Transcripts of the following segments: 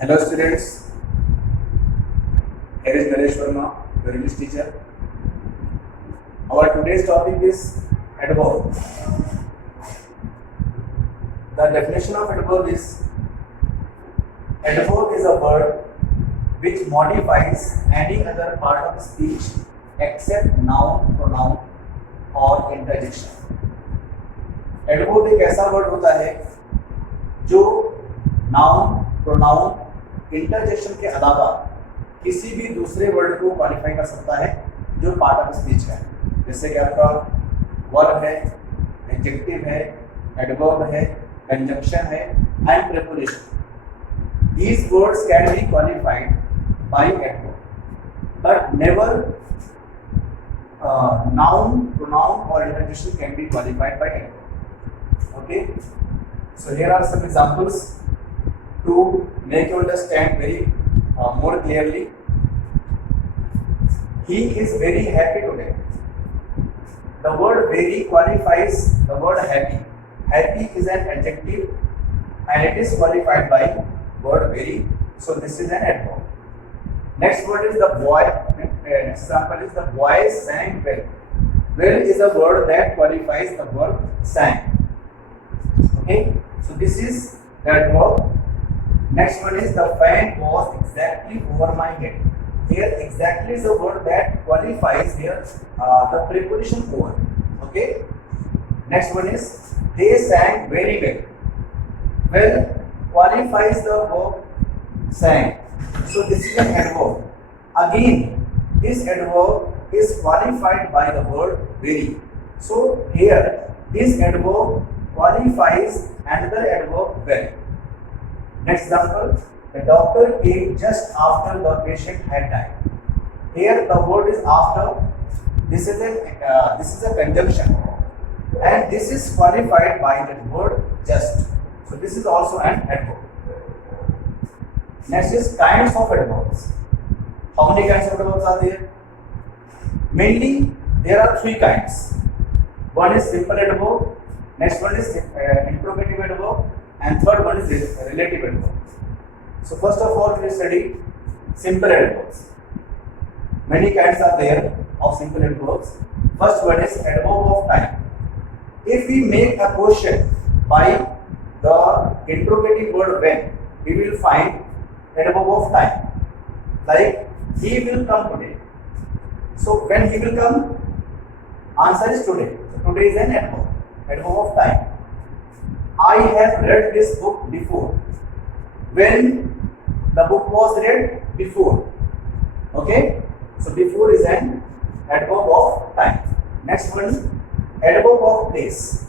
Hello students, here is Naresh Verma, your English teacher. Our today's topic is adverb. The definition of adverb is a word which modifies any other part of speech except noun, pronoun और interjection. Adverb एक ऐसा word होता है जो noun, pronoun, interjection के अलावा किसी भी दूसरे वर्ड को क्वालिफाई कर सकता है जो पार्ट ऑफ स्पीच है. जैसे कि आपका वर्ब है, एडजेक्टिव है, एडवर्ब है, कंजंक्शन है and preposition. These words can be qualified by adverb, but never noun, pronoun or interjection can be qualified by adverb. Okay, so here are some examples to make you understand very more clearly. He is very happy today. The word very qualifies the word happy. Happy is an adjective and it is qualified by word very. So this is an adverb. Next word is the boy. Next example is the boy sang well. Well is a word that qualifies the verb sang. Okay, so this is the adverb. Next one is the fan was exactly over my head. Here exactly is a word that qualifies here the preposition over. Okay. Next one is they sang very well. Well qualifies the verb sang. So this is an adverb. Again, this adverb is qualified by the word very. So here this adverb qualifies another adverb well. Next example, the doctor came just after the patient had died. Here the word is after. This is a conjunction, and this is qualified by the word just. So this is also an adverb. Next is kinds of adverbs. How many kinds of adverbs are there? Mainly there are three kinds. One is simple adverb. Next one is interrogative adverb. And third one is relative adverb. So first of all, we will study simple adverbs. Many kinds are there of simple adverbs. First one is adverb of time. If we make a question by the interrogative word when, we will find adverb of time. Like he will come today. So when he will come, answer is today. So today is an adverb. Adverb of time. I have read this book before. When the book was read before. Okay? So before is an adverb of time. Next one, adverb of place.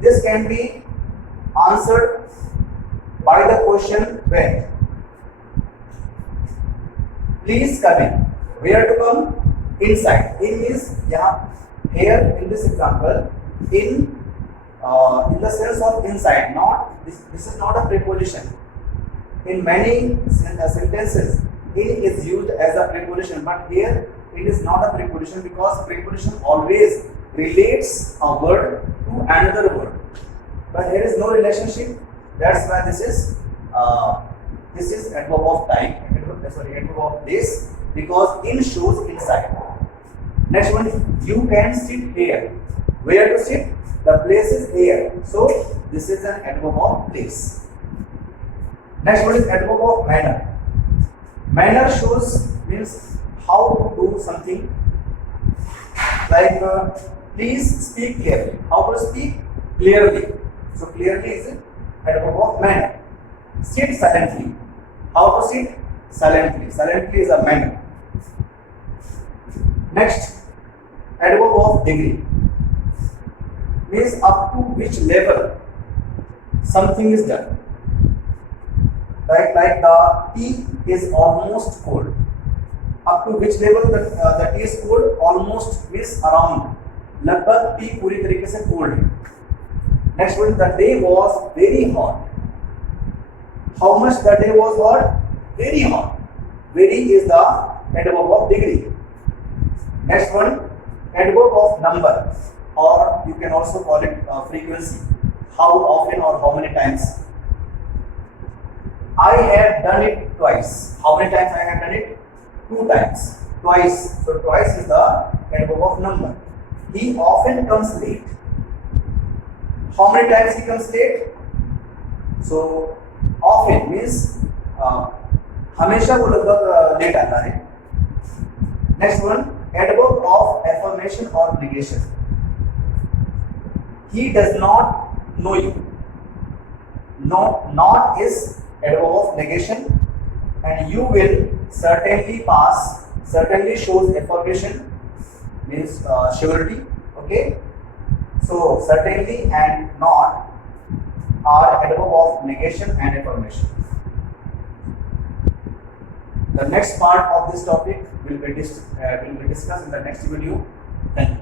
This can be answered by the question when. Please come in. Where to come? Inside. In means here in this example, in the sense of inside, not this is not a preposition. In many sentences, in is used as a preposition, but here it is not a preposition because preposition always relates a word to another word. But here is no relationship. That's why this is adverb of time. Adverb of place because in shows inside. Next one, you can sit here. Where to sit? The place is here. So this is an adverb of place. Next one is adverb of manner. Manner shows means how to do something. Like please speak clearly. How to speak clearly. So clearly is an adverb of manner. Sit silently. How to sit silently. Silently is a manner. Next, adverb of degree. Means up to which level something is done. Like the tea is almost cold. Up to which level the tea is cold? Almost means around. लगभग T पूरी तरीके से cold है. Next one, the day was very hot. How much the day was hot? Very hot. Very is the adverb of degree. Next one, adverb of number. Or you can also call it frequency. How often or how many times. I have done it twice. How many times I have done it? 2 times. Twice. So twice is the adverb of number. He often comes late. How many times he comes late? So often means हमेशा वो लगभग late आता है. Next one, adverb of affirmation or negation. He does not know you. No, not is adverb of negation, and you will certainly pass. Certainly shows affirmation, means surety. Okay, so certainly and not are adverb of negation and affirmation. The next part of this topic will be discussed in the next video. Thank you.